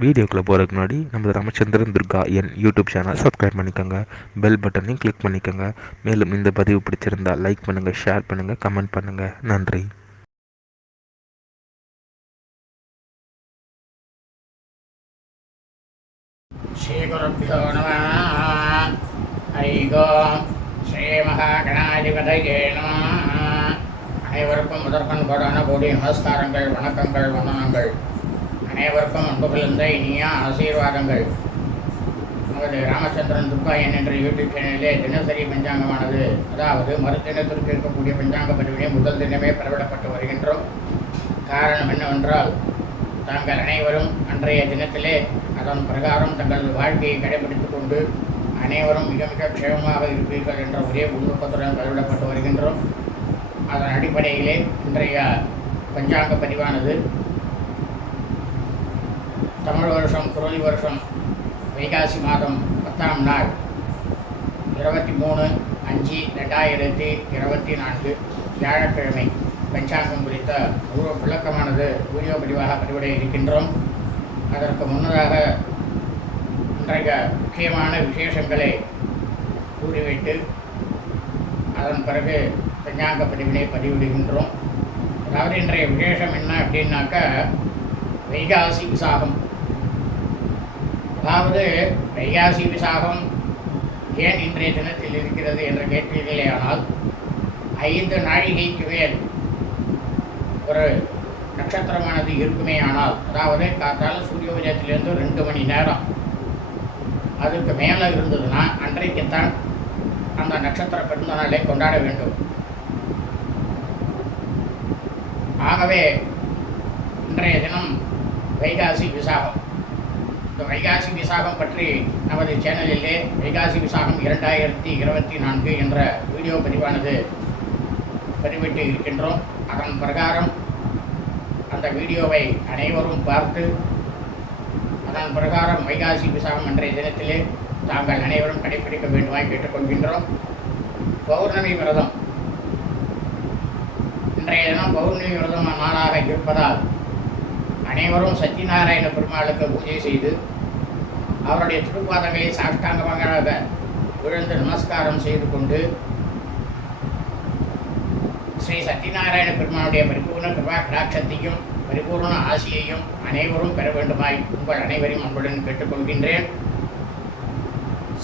வீடியோக்குள்ளே போகிறதுக்கு முன்னாடி நம்ம ராமச்சந்திரன் துர்கா என் யூடியூப் சேனல் சப்ஸ்கிரைப் பண்ணிக்கோங்க, பெல் பட்டனையும் கிளிக் பண்ணிக்கோங்க. மேலும் இந்த பதிவு பிடிச்சிருந்தால் லைக் பண்ணுங்கள், ஷேர் பண்ணுங்கள், கமெண்ட் பண்ணுங்கள். நன்றி. ஸ்ரீகுருப்போ நமः. ஹரி ஓம். ஸ்ரீ மகாகணாதிபதியே நமः. அனைவருக்கும் முதற்கண் கோடி நமஸ்காரங்கள், வணக்கங்கள், வந்தனங்கள். அனைவருக்கும் அன்பு கலந்த இனிய ஆசீர்வாதங்கள். நமது ராமச்சந்திரன் துர்கா என்ற யூடியூப் சேனலிலே தினசரி பஞ்சாங்கமானது, அதாவது மறுதினத்திற்கு இருக்கக்கூடிய பஞ்சாங்க பதிவினை முதல் தினமே பரவிடப்பட்டு வருகின்றோம். காரணம் என்னவென்றால், தாங்கள் அனைவரும் அன்றைய தினத்திலே அதன் பிரகாரம் தங்களது வாழ்க்கையை கடைபிடித்துக் கொண்டு அனைவரும் மிக மிக க்ஷேமமாக இருப்பீர்கள் என்ற ஒரே உள்நோக்கத்துடன் பதிவிடப்பட்டு வருகின்றோம். அதன் அடிப்படையிலே இன்றைய பஞ்சாங்க பதிவானது தமிழ் வருஷம் குரோதி வருஷம் வைகாசி மாதம் 10ஆம் நாள் 23/5/2024 வியாழக்கிழமை பஞ்சாங்கம் குறித்த ஒரு விளக்கமானது வீடியோ பதிவாக பதிவிட இருக்கின்றோம். அதற்கு முன்னதாக இன்றைய முக்கியமான விசேஷங்களை கூறிவிட்டு அதன் பிறகு பஞ்சாங்க பதிவினை பதிவிடுகின்றோம். அதாவது இன்றைய விசேஷம் என்ன அப்படின்னாக்கா, வைகாசி விசாகம். அதாவது வைகாசி விசாகம் ஏன் இன்றைய தினத்தில் இருக்கிறது என்று கேட்பீர்களே, ஆனால் 5 நாழிகைக்கு மேல் ஒரு நட்சத்திரமானது இருக்குமே ஆனால், அதாவது காத்தால சூரிய உதயத்திலிருந்து 2 மணி நேரம் அதுக்கு மேலே இருந்ததுன்னா அன்றைக்குத்தான் அந்த நட்சத்திர பிறந்த நாளை கொண்டாட வேண்டும். ஆகவே இன்றைய தினம் வைகாசி விசாகம். இந்த வைகாசி விசாகம் பற்றி நமது சேனலிலே வைகாசி விசாகம் 2024 என்ற வீடியோ பதிவானது பதிவிட்டு இருக்கின்றோம். அதன் பிரகாரம் அந்த வீடியோவை அனைவரும் பார்த்து அதன் பிரகாரம் வைகாசி விசாகம் என்ற தினத்திலே தாங்கள் அனைவரும் கடைபிடிக்க வேண்டுமாய் கேட்டுக்கொள்கின்றோம். பௌர்ணமி விரதம். இன்றைய தினம் பௌர்ணமி விரதம் நாளாக இருப்பதால் அனைவரும் சத்யநாராயண பெருமாளுக்கு பூஜை செய்து அவருடைய திருப்பாதங்களை சாஷ்டாங்கமாக விழுந்து நமஸ்காரம் செய்து கொண்டு ஸ்ரீ சத்யநாராயண பெருமானுடைய பரிபூர்ண கிருபா கடாட்சத்தையும் பரிபூர்ண ஆசியையும் அனைவரும் பெற வேண்டுமாய் உங்கள் அனைவரையும் அன்புடன் கேட்டுக்கொள்கின்றேன்.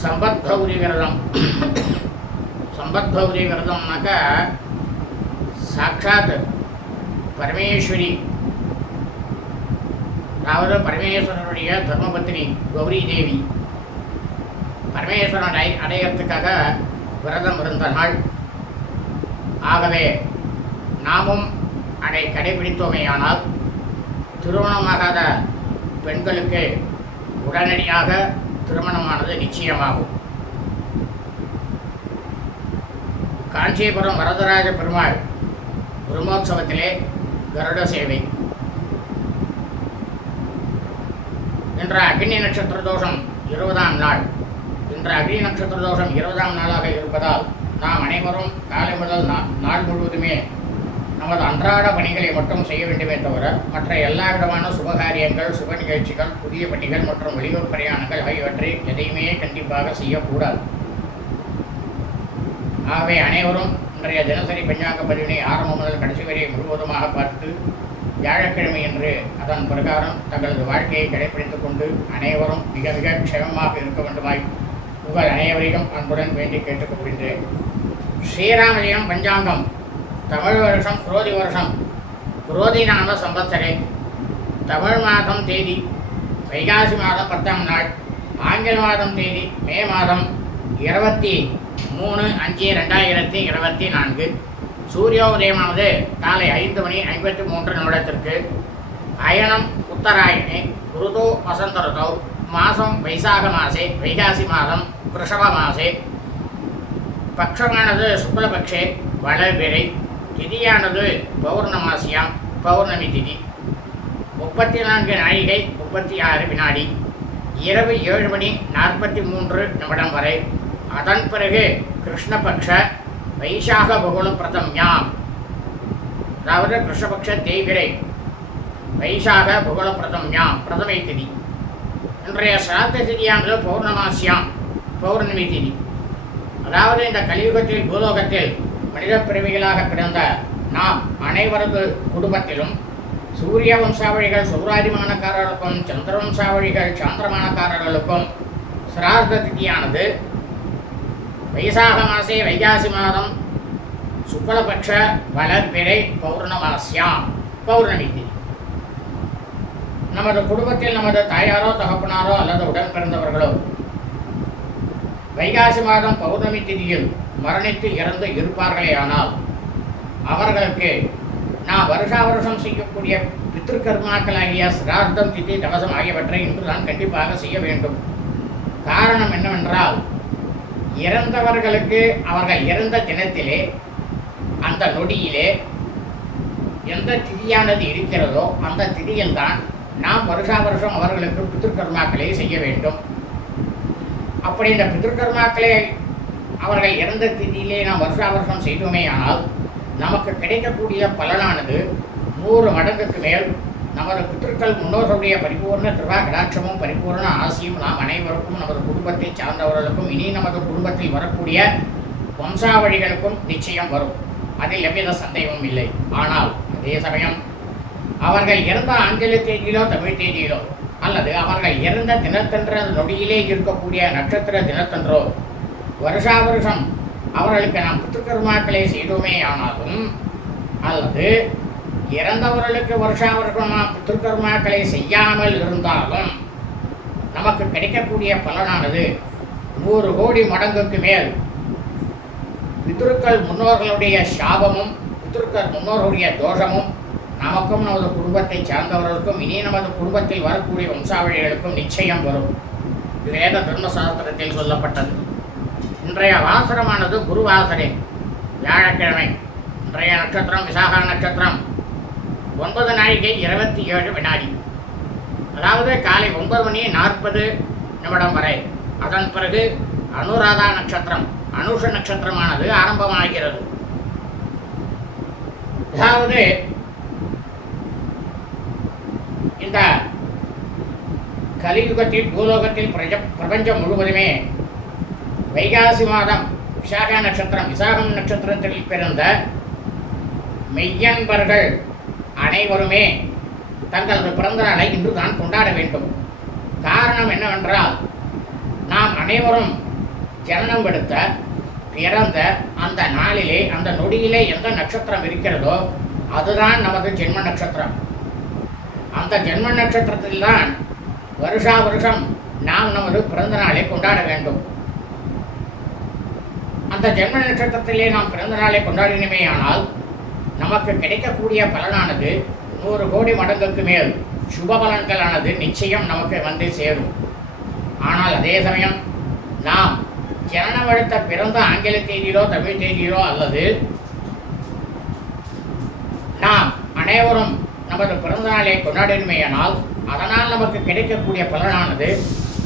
சம்பத் கௌரி விரதம். சம்பத் கௌரி விரதம்னாக்கா சாட்சாத் பரமேஸ்வரி, அதாவது பரமேஸ்வரனுடைய தர்மபத்தினி கௌரி தேவி பரமேஸ்வரனை அடையறதுக்காக விரதம் இருந்த நாள். ஆகவே நாமும் அதை கடைபிடித்தோமேயானால் திருமணமாகாத பெண்களுக்கு உடனடியாக திருமணமானது நிச்சயமாகும். காஞ்சிபுரம் வரதராஜ பெருமாள் பிரம்மோற்சவத்திலே கருட சேவை. இன்று அக்னி நட்சத்திர தோஷம் 20ஆம் நாள். இன்று அக்னி நட்சத்திர தோஷம் 20ஆம் நாளாக இருப்பதால் நாம் அனைவரும் காலை முதல் நாள் முழுவதுமே நமது அன்றாட பணிகளை மட்டும் செய்ய வேண்டுமே தவிர மற்ற எல்லா விதமான சுபகாரியங்கள், சுப நிகழ்ச்சிகள், புதிய பணிகள் மற்றும் வெளியூர் பிரயாணங்கள் ஆகியவற்றை எதையுமே கண்டிப்பாக செய்யக்கூடாது. ஆகவே அனைவரும் இன்றைய தினசரி பஞ்சாங்க பதிவினை ஆரம்பம் முதல் கடைசி வரை முழுவதுமாக பார்த்து வியாழக்கிழமை என்று அதன் பிரகாரம் தங்களது வாழ்க்கையை கடைபிடித்துக் கொண்டு அனைவரும் மிக மிக க்ஷேமமாக இருக்க வேண்டுமாய் உங்கள் அனைவரையும் அன்புடன் வேண்டி கேட்டுக்கொள்கின்றேன். ஸ்ரீராமஜெயம் பஞ்சாங்கம். தமிழ் வருஷம் குரோதி வருஷம் குரோதி நாம சம்பத்சரே. தமிழ் மாதம் தேதி வைகாசி மாதம் 10ஆம் நாள். ஆங்கில மாதம் தேதி மே மாதம் 23/5/2024. சூரியோதயமானது காலை 5:53 அயனம் உத்தராயணே. ருது வசந்த ருதௌ. மாதம் வைசாக மாசே, வைகாசி மாதம் ரிஷப மாசே. பக்ஷமானது சுக்லபக்ஷே, வளர்பிறை. திதியானது பௌர்ணமாசியாம், பௌர்ணமி திதி. 34 நாழிகை 36 வினாடி. இரவு 7:43 வரை. அதன் பிறகு கிருஷ்ணபக்ஷ வைசாக பகுல பிரதம்யாம், அதாவது கிருஷ்ணபக்ஷ தேய்பிரை வைசாக பகுல பிரதம்யாம் பிரதமை திதி இன்றைய சிராத்த திதியானது பௌர்ணமாசியாம், பௌர்ணமி திதி. அதாவது இந்த கலியுகத்தில் பூலோகத்தில் மனித பிறவிகளாக பிறந்த நாம் அனைவரது குடும்பத்திலும் சூரிய வம்சாவழிகள் சௌராதிமானக்காரர்களுக்கும் சந்திர வம்சாவழிகள் சாந்திரமானக்காரர்களுக்கும் சிரார்த்த திதியானது வைசாக மாசே வைகாசி மாதம் சுக்லபட்ச வளர்பிறை பௌர்ணமாசியாம், பௌர்ணமி திதி. நமது குடும்பத்தில் நமது தாயாரோ தகப்பனாரோ அல்லது உடன் பிறந்தவர்களோ வைகாசி மாதம் பௌர்ணமி திதியில் மரணித்து இறந்து இருப்பார்களே ஆனால் அவர்களுக்கு நான் வருஷா வருஷம் செய்யக்கூடிய பித்ருக்கர்மாக்களாகிய சிரார்த்தம், திதி, தவசம் ஆகியவற்றை இன்றுதான் கண்டிப்பாக செய்ய வேண்டும். காரணம் என்னவென்றால், இறந்தவர்களுக்கு அவர்கள் இறந்த தினத்திலே அந்த நொடியிலே எந்த திதியானது இருக்கிறதோ அந்த திதியில்தான் நாம் வருஷா வருஷம் அவர்களுக்கு பித்ருக்கர்மாக்களை செய்ய வேண்டும். அப்படி இந்த பித்ருக்கர்மாக்களை அவர்கள் இறந்த திதியிலே நாம் வருஷா வருஷம் செய்தோமே ஆனால் நமக்கு கிடைக்கக்கூடிய பலனானது 100 மடங்குக்கு மேல். நமது பித்ருக்கள் முன்னோர்களுடைய பரிபூர்ண கிருபா கடாட்சமும் பரிபூர்ண ஆசியும் நாம் அனைவருக்கும், நமது குடும்பத்தை சார்ந்தவர்களுக்கும், இனி நமது குடும்பத்தில் வரக்கூடிய வம்சாவழிகளுக்கும் நிச்சயம் வரும். அதில் எவ்வித சந்தேகமும் இல்லை. ஆனால் அதே சமயம் அவர்கள் இறந்த ஆங்கில தேதியிலோ தமிழ் தேதியிலோ அல்லது அவர்கள் இறந்த தினத்தன்ற நொடியிலே இருக்கக்கூடிய நட்சத்திர தினத்தன்றோ வருஷா வருஷம் அவர்களுக்கு நாம் பித்ருக்கர்மாக்களை செய்தோமே ஆனாலும் அல்லது இறந்தவர்களுக்கு வருஷா வருஷம் நாம் பித்ருக்கர்மாக்களை செய்யாமல் இருந்தாலும் நமக்கு கிடைக்கக்கூடிய பலனானது 100 கோடி மடங்குக்கு மேல். பித்ருக்கள் முன்னோர்களுடைய சாபமும் பித்ருக்கள் முன்னோர்களுடைய தோஷமும் நமக்கும் நமது குடும்பத்தை சார்ந்தவர்களுக்கும் இனி நமது குடும்பத்தில் வரக்கூடிய வம்சாவழிகளுக்கும் நிச்சயம் வரும். வேத தர்மசாஸ்திரத்தில் சொல்லப்பட்டது. இன்றைய வாசரமானது குருவாசரே, வியாழக்கிழமை. இன்றைய நட்சத்திரம் விசாகா நட்சத்திரம். 9 நாழிகை 27 வினாடி. அதாவது காலை 9:40 வரை. அதன் பிறகு அனுராதா நட்சத்திரம், அனுஷ நட்சத்திரமானது ஆரம்பமாகிறது. அதாவது இந்த கலியுகத்தில் பூலோகத்தில் பிரபஞ்சம் முழுவதுமே வைகாசி மாதம் விசாக நட்சத்திரம், விசாகம் நட்சத்திரத்தில் பிறந்த மெய்யன்பர்கள் அனைவருமே தங்களது பிறந்த நாளை இன்று தான் கொண்டாட வேண்டும். காரணம் என்னவென்றால், நாம் அனைவரும் ஜனனம் எடுத்த பிறந்த அந்த நாளிலே அந்த நொடியிலே எந்த நட்சத்திரம் இருக்கிறதோ அதுதான் நமது ஜென்ம நட்சத்திரம். அந்த ஜென்ம நட்சத்திரத்தில் தான் வருஷா வருஷம் நாம் நமது பிறந்த நாளை கொண்டாட வேண்டும். அந்த ஜென்ம நட்சத்திரத்திலே நாம் பிறந்த நாளை கொண்டாடினமே ஆனால் நமக்கு கிடைக்கக்கூடிய பலனானது 100 கோடி மடங்குக்கு மேல் சுப பலன்களானது நிச்சயம் நமக்கு வந்து சேரும். ஆனால் அதே சமயம் நாம் ஜனனம் எடுத்த பிறந்த ஆங்கில தேதியிலோ தமிழ் தேதியிலோ அல்லது நாம் அனைவரும் நமது பிறந்த நாளை கொண்டாடினமேயானால் அதனால் நமக்கு கிடைக்கக்கூடிய பலனானது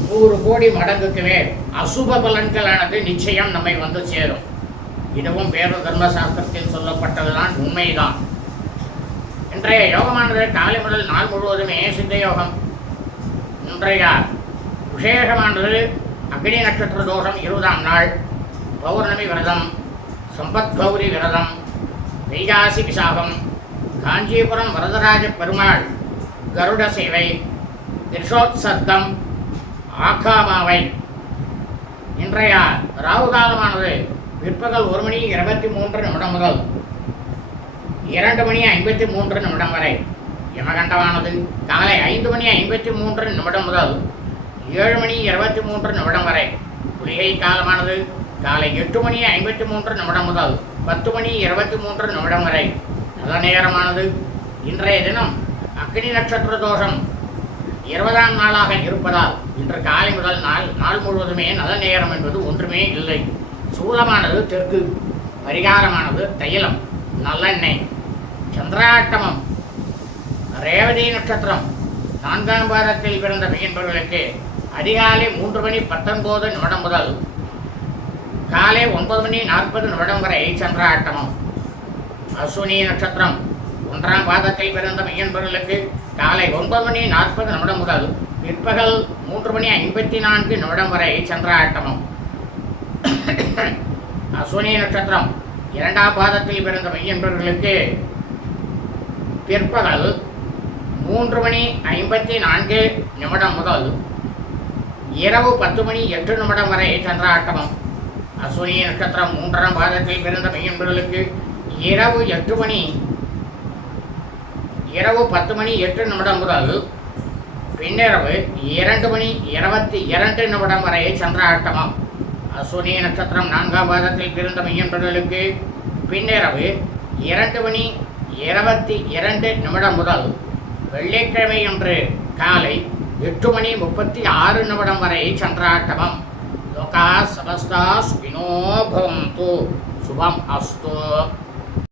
100 கோடி மடங்குக்கு மேல் அசுப பலன்களானது நிச்சயம் நம்மை வந்து சேரும். இதுவும் வேத தர்மசாஸ்திரத்தில் சொல்லப்பட்டதுதான், உண்மைதான். இன்றைய யோகமானது காலை முதல் நாள் முழுவதுமே சித்த யோகம். இன்றைய விசேஷமானது அக்னி நட்சத்திர தோஷம் 20ஆம் நாள், பௌர்ணமி விரதம், சம்பத் கௌரி விரதம், வைகாசி விசாகம், காஞ்சிபுரம் வரதராஜ பெருமாள் கருட சேவை, திரிஷோத்சத்தம், ஆக்காமாவை. இன்றைய ராகு காலமானது பிற்பகல் 1:23 முதல் 2:53 வரை. யமகண்டமானது காலை 5:53 முதல் 7:23 வரை. குளிகை காலமானது காலை 8:53 முதல் 10:23 வரை. நல்ல நேரமானது இன்றைய தினம் அக்னி நட்சத்திர தோஷம் 20ஆம் நாளாக இருப்பதால் இன்று காலை முதல் நாள் முழுவதுமே நல்ல நேரம் என்பது ஒன்றுமே இல்லை. சூலமானது தெற்கு, பரிகாரமானது தைலம், நல்லெண்ணெய். சந்திராட்டமம் ரேவதி நட்சத்திரம் 4ஆம் பாதத்தில் பிறந்த மீன்பவர்களுக்கு அதிகாலை 3:19 முதல் காலை 9:40 வரை சந்திராட்டமம். அஸ்வினி நட்சத்திரம் 1ஆம் பாதத்தில் பிறந்த மீன்பவர்களுக்கு காலை 9:40 முதல் பிற்பகல் 3:54 வரை சந்திராஷ்டமம். அஸ்வினி நட்சத்திரம் 2ஆம் பாதத்தில் பிறந்த மெய்யன்பர்களுக்கு பிற்பகல் 3:54 முதல் இரவு 10:08 வரை சந்திராஷ்டமம். அஸ்வினி நட்சத்திரம் 3ஆம் பாதத்தில் பிறந்த மெய்யன்பர்களுக்கு இரவு 10:08 முதல் பின்னிரவு 2:22 வரை சந்திராஷ்டமம். அஸ்வினி நட்சத்திரம் 4ஆம் பாதத்தில் பிறந்த மெய்யன்பர்களுக்கு பின்னிரவு 2:22 முதல் வெள்ளிக்கிழமை அன்று காலை 8:36 வரை சந்திராஷ்டமம். லோகா சமஸ்தா சுகினோ பவந்து. சுபம் அஸ்து.